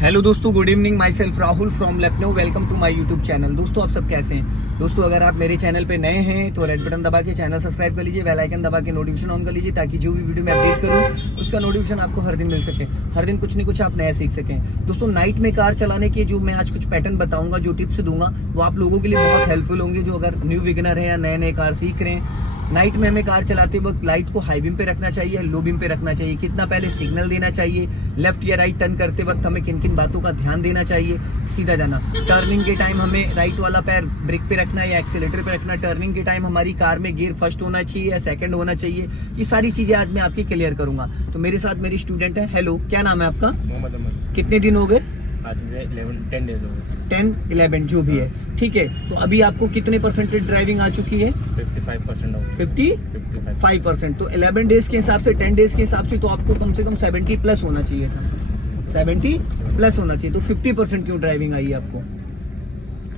Hello दोस्तों, good evening. Myself Rahul from Lucknow. Welcome to my YouTube channel. दोस्तों आप सब कैसे हैं? दोस्तों अगर आप मेरे चैनल पे नए हैं तो रेड बटन दबा के चैनल सब्सक्राइब कर लीजिए, बेल आइकन दबा के नोटिफिकेशन ऑन कर लीजिए ताकि जो भी वीडियो मैं अपडेट करूँ उसका नोटिफिकेशन आपको हर दिन मिल सके, हर दिन कुछ न कुछ आप नया सीख सकें। दोस्तों नाइट में कार चलाने के जो मैं आज कुछ पैटर्न बताऊंगा, जो टिप्स दूंगा वो आप लोगों के लिए बहुत हेल्पफुल होंगे, जो अगर न्यू बिगिनर है या नए नए कार सीख रहे हैं। नाइट में हमें कार चलाते वक्त लाइट को हाई बीम पे रखना चाहिए, लो बीम पे रखना चाहिए, कितना पहले सिग्नल देना चाहिए, लेफ्ट या राइट टर्न करते वक्त हमें किन किन बातों का ध्यान देना चाहिए, सीधा जाना, टर्निंग के टाइम हमें राइट वाला पैर ब्रेक पे रखना है या एक्सीलेटर पे रखना, टर्निंग के टाइम हमारी कार में गियर फर्स्ट होना चाहिए या सेकंड होना चाहिए। ये सारी चीजें आज मैं आपकी क्लियर करूंगा। तो मेरे साथ मेरी स्टूडेंट है। हेलो, क्या नाम है आपका? मोहम्मद अमन। कितने दिन हो गए? आज मुझे 10 डेज हो गए। 10-11 जो भी है, ठीक है। तो अभी आपको कितने परसेंटेज ड्राइविंग आ चुकी है? 55% हो गई। 55%। तो 11 डेज के हिसाब से, 10 डेज के हिसाब से तो आपको कम से कम 70 प्लस होना चाहिए था। 70 प्लस होना चाहिए। तो 50% क्यों ड्राइविंग आई आपको?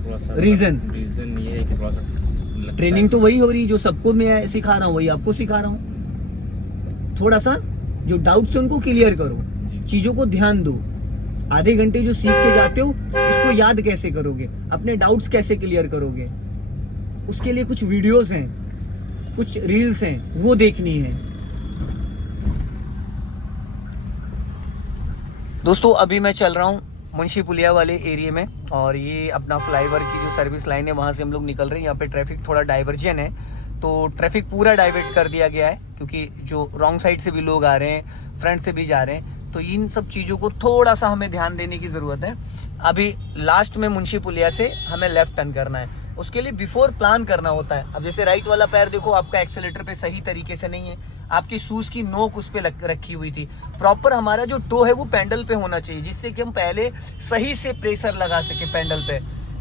थोड़ा सा रीजन ये है कि थोड़ा सा ट्रेनिंग तो वही हो रही जो सबको मैं सिखा रहा हूँ, वही आपको सिखा रहा हूँ। थोड़ा सा जो डाउट्स है उनको क्लियर करो, चीजों को ध्यान दो। आधे घंटे जो सीख के जाते हो इसको याद कैसे करोगे, अपने डाउट्स कैसे क्लियर करोगे, उसके लिए कुछ वीडियोस हैं, कुछ रील्स हैं, वो देखनी है। दोस्तों अभी मैं चल रहा हूँ मुंशी पुलिया वाले एरिया में, और ये अपना फ्लाईओवर की जो सर्विस लाइन है वहाँ से हम लोग निकल रहे हैं। यहाँ पे ट्रैफिक थोड़ा डाइवर्जन है, तो ट्रैफिक पूरा डाइवर्ट कर दिया गया है क्योंकि जो रॉन्ग साइड से भी लोग आ रहे हैं, फ्रंट से भी जा रहे हैं। तो इन सब चीज़ों को थोड़ा सा हमें ध्यान देने की ज़रूरत है। अभी लास्ट में मुंशी पुलिया से हमें लेफ्ट टर्न करना है, उसके लिए बिफोर प्लान करना होता है। अब जैसे राइट वाला पैर देखो, आपका एक्सेलेटर पे सही तरीके से नहीं है, आपकी शूज़ की नोक उस पर रखी हुई थी। प्रॉपर हमारा जो टो है वो पैडल पे होना चाहिए, जिससे कि हम पहले सही से प्रेशर लगा सके पैडल पे।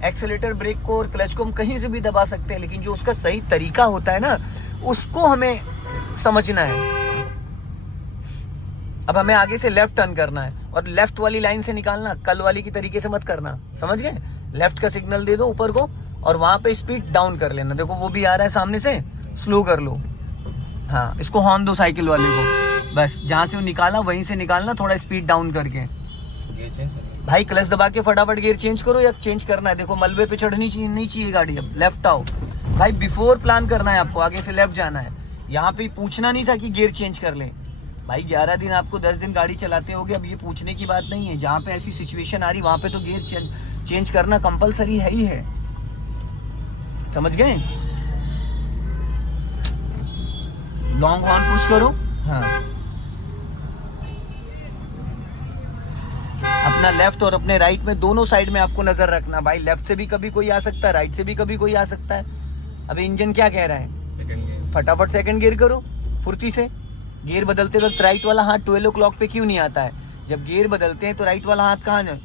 एक्सेलेटर, ब्रेक को और क्लच को हम कहीं से भी दबा सकते हैं, लेकिन जो उसका सही तरीका होता है ना, उसको हमें समझना है। अब हमें आगे से लेफ्ट टर्न करना है और लेफ्ट वाली लाइन से निकालना, कल वाली की तरीके से मत करना, समझ गए? लेफ्ट का सिग्नल दे दो ऊपर को और वहां पे स्पीड डाउन कर लेना। देखो वो भी आ रहा है सामने से, स्लो कर लो। हाँ, इसको हॉर्न दो साइकिल वाले को, बस जहां से वो निकाला वहीं से निकालना, थोड़ा स्पीड डाउन करके। भाई क्लच दबा के फटाफट गियर चेंज करो, या चेंज करना है। देखो मलबे पे चढ़नी नहीं चाहिए गाड़ी। अब लेफ्ट आओ भाई, बिफोर प्लान करना है आपको, आगे से लेफ्ट जाना है। यहाँ पे पूछना नहीं था कि गियर चेंज कर ले। भाई 11 दिन आपको 10 दिन गाड़ी चलाते होगे, अब ये पूछने की बात नहीं है। जहाँ पे ऐसी सिचुएशन आ रही वहाँ पे तो गियर चेंज करना कंपलसरी है ही है, समझ गए? लॉन्ग हॉर्न पुश करो। हाँ, अपना लेफ्ट और अपने राइट में दोनों साइड में आपको नजर रखना। भाई लेफ्ट से भी कभी कोई आ सकता है, राइट से भी कभी कोई आ सकता है। अभी इंजन क्या कह रहा है? फटाफट सेकंड गियर करो फुर्ती से। गियर बदलते वक्त राइट वाला हाथ 12 o'clock पे क्यों नहीं आता है? जब गियर बदलते हैं तो राइट वाला हाथ कहाँ है?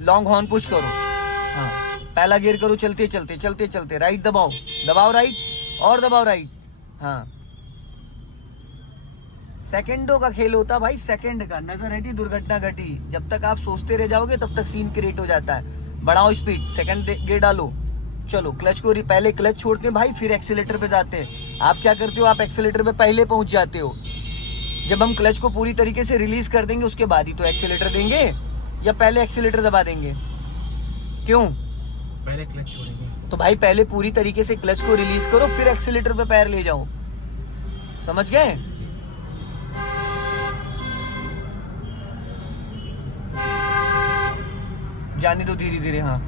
लॉन्ग हॉर्न पुश करो। हाँ, पहला गियर करो, चलते चलते चलते चलते राइट दबाओ, दबाओ राइट और दबाओ राइट। हाँ, सेकंडों का खेल होता भाई, सेकंड का। नजर हटी दुर्घटना घटी। जब तक आप सोचते रह जाओगे तब तक सीन क्रिएट हो जाता है। बढ़ाओ स्पीड, सेकंड गियर डालो, चलो। क्लच को पहले क्लच छोड़ते हैं भाई, फिर एक्सीलेटर पे जाते हैं। आप क्या करते हो? आप एक्सीलेटर पे पहले पहुंच जाते हो। जब हम क्लच को पूरी तरीके से रिलीज कर देंगे उसके बाद ही तो एक्सीलेटर देंगे, या पहले एक्सीलेटर दबा देंगे? क्यों? पहले क्लच छोड़ेंगे। तो भाई पहले पूरी तरीके से क्लच को रिलीज करो, फिर एक्सीलेटर पे पैर ले जाओ, समझ गए? जाने दो धीरे धीरे। हाँ,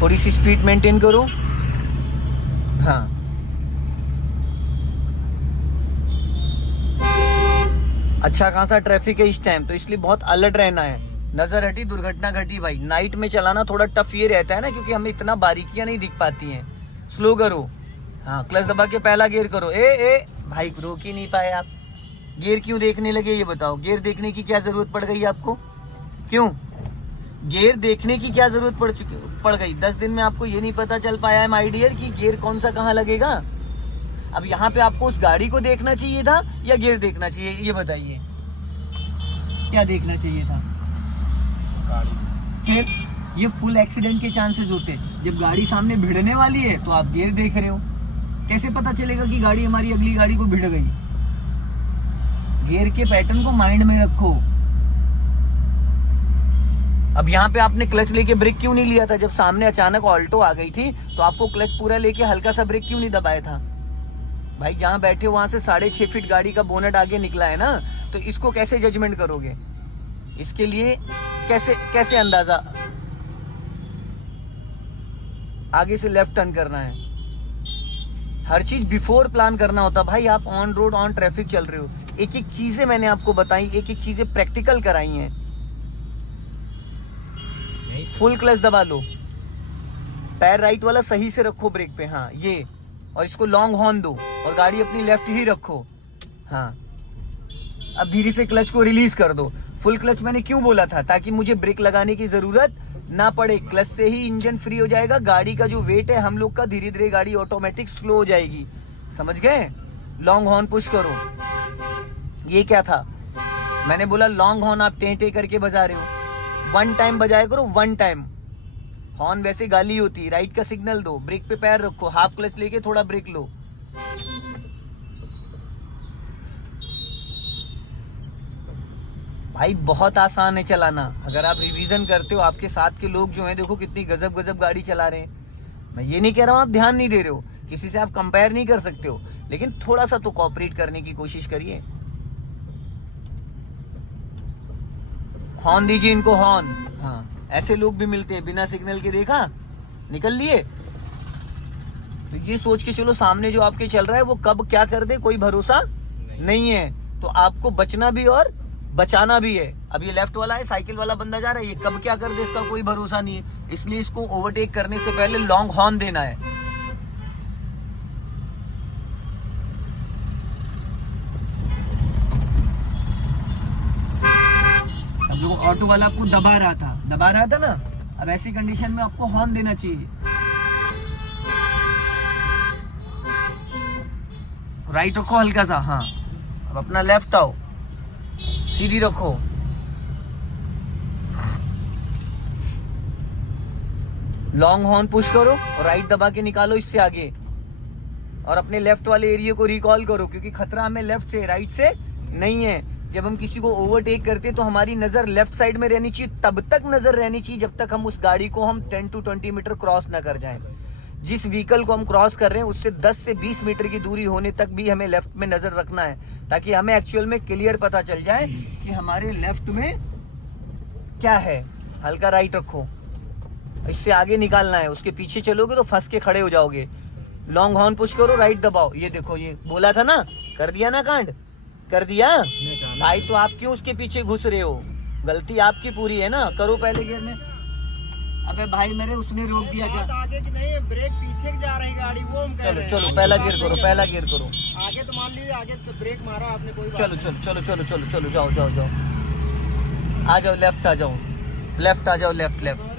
थोड़ी सी स्पीड मेंटेन करो। हाँ, अच्छा खासा ट्रैफिक है इस टाइम, तो इसलिए बहुत अलर्ट रहना है। नजर हटी दुर्घटना घटी। भाई नाइट में चलाना थोड़ा टफ ये रहता है ना, क्योंकि हमें इतना बारीकियां नहीं दिख पाती हैं। स्लो करो। हाँ, क्लच दबा के पहला गियर करो। ए भाई रोक ही नहीं पाए आप। गियर क्यों देखने लगे ये बताओ? गियर देखने की क्या जरूरत पड़ गई आपको? क्यों गियर देखने की क्या जरूरत पड़ गई? 10 दिन में आपको ये नहीं पता चल पाया है माय डियर कि गियर कौन सा कहाँ लगेगा? अब यहाँ पे आपको उस गाड़ी को देखना चाहिए था या गियर देखना चाहिए? ये बताइए, क्या देखना चाहिए था? गाड़ी। फिर ये फुल एक्सीडेंट के चांसेस होते हैं। जब गाड़ी सामने भिड़ने वाली है तो आप गियर देख रहे हो, कैसे पता चलेगा कि गाड़ी हमारी अगली गाड़ी को भिड़ गई? गियर के पैटर्न को माइंड में रखो। अब यहाँ पे आपने क्लच लेके ब्रेक क्यों नहीं लिया था? जब सामने अचानक ऑल्टो आ गई थी तो आपको क्लच पूरा लेके हल्का सा ब्रेक क्यों नहीं दबाया था? भाई जहां बैठे हो वहां से 6.5 फीट गाड़ी का बोनेट आगे निकला है ना, तो इसको कैसे जजमेंट करोगे? इसके लिए कैसे अंदाजा? आगे से लेफ्ट टर्न करना है, हर चीज बिफोर प्लान करना होता। भाई आप ऑन रोड ऑन ट्रैफिक चल रहे हो, एक एक चीजें मैंने आपको बताई, एक एक चीजें प्रैक्टिकल कराई हैं। फुल क्लच दबा लो, पैर राइट वाला सही से रखो ब्रेक पे, हाँ ये, और इसको लॉन्ग हॉर्न दो और गाड़ी अपनी लेफ्ट ही रखो। हाँ अब धीरे से क्लच को रिलीज कर दो। फुल क्लच मैंने क्यों बोला था? ताकि मुझे ब्रेक लगाने की जरूरत ना पड़े, क्लच से ही इंजन फ्री हो जाएगा। गाड़ी का जो वेट है हम लोग का, धीरे धीरे गाड़ी ऑटोमेटिक स्लो हो जाएगी। समझ गए? लॉन्ग हॉर्न पुश करो। ये क्या था? मैंने बोला लॉन्ग हॉर्न आप टे टे करके बजा रहे हो, 1 टाइम बजाया करो, 1 टाइम। हॉर्न वैसे गाली होती है, राइट का सिग्नल दो, ब्रेक पे पैर रखो, हाफ क्लच लेके थोड़ा ब्रेक लो। भाई बहुत आसान है चलाना, अगर आप रिवीजन करते हो। आपके साथ के लोग जो हैं देखो कितनी गजब गजब गाड़ी चला रहे हैं। मैं ये नहीं कह रहा हूँ आप ध्यान नहीं दे रहे हो, किसी से आप कंपेयर नहीं कर सकते हो, लेकिन थोड़ा सा तो कोऑपरेट करने की कोशिश करिए। हॉर्न दीजिए इनको, हॉर्न। हाँ ऐसे लोग भी मिलते हैं बिना सिग्नल के, देखा निकल लिए। तो ये सोच के चलो सामने जो आपके चल रहा है वो कब क्या कर दे कोई भरोसा नहीं है, तो आपको बचना भी और बचाना भी है। अब ये लेफ्ट वाला है, साइकिल वाला बंदा जा रहा है, ये कब क्या कर दे इसका कोई भरोसा नहीं है। इसलिए इसको ओवरटेक करने से पहले लॉन्ग हॉर्न देना है। अब जो ऑटो वाला आपको दबा रहा था ना, अब ऐसी कंडीशन में आपको हॉर्न देना चाहिए। राइट रखो हल्का सा, हाँ अब अपना लेफ्ट आओ, सीधी रखो। लॉन्ग हॉर्न पुश करो और राइट दबा के निकालो इससे आगे, और अपने लेफ्ट वाले एरिया को रिकॉल करो, क्योंकि खतरा हमें लेफ्ट से राइट से नहीं है। जब हम किसी को ओवरटेक करते हैं तो हमारी नजर लेफ्ट साइड में रहनी चाहिए, तब तक नजर रहनी चाहिए जब तक हम उस गाड़ी को 10 to 20 मीटर क्रॉस ना कर जाएं। जिस व्हीकल को हम क्रॉस कर रहे हैं उससे 10 से 20 मीटर की दूरी होने तक भी हमें लेफ्ट में नजर रखना है, ताकि हमें एक्चुअल में क्लियर पता चल जाए कि हमारे लेफ्ट में क्या है। हल्का राइट रखो, इससे आगे निकालना है, उसके पीछे चलोगे तो फंस के खड़े हो जाओगे। लॉन्ग हॉर्न पुश करो, राइट दबाओ। ये देखो, ये बोला था ना, कर दिया ना कांड, कर दिया भाई। तो आप क्यों उसके पीछे घुस रहे हो? गलती आपकी पूरी है ना, करो पहले गियर में। अबे भाई मेरे उसने रोक दिया क्या? आगे की नहीं है, ब्रेक पीछे की जा रही गाड़ी, वो हम कह रहे हैं। चलो पहला गियर करो, पहला गियर करो। आगे तो मान लीजिए आगे तो ब्रेक मारा आपने, कोई बात चलो चलो चलो चलो चलो चलो, जाओ जाओ जाओ, आ जाओ, लेफ्ट आ जाओ, लेफ्ट आ जाओ, लेफ्ट लेफ्ट।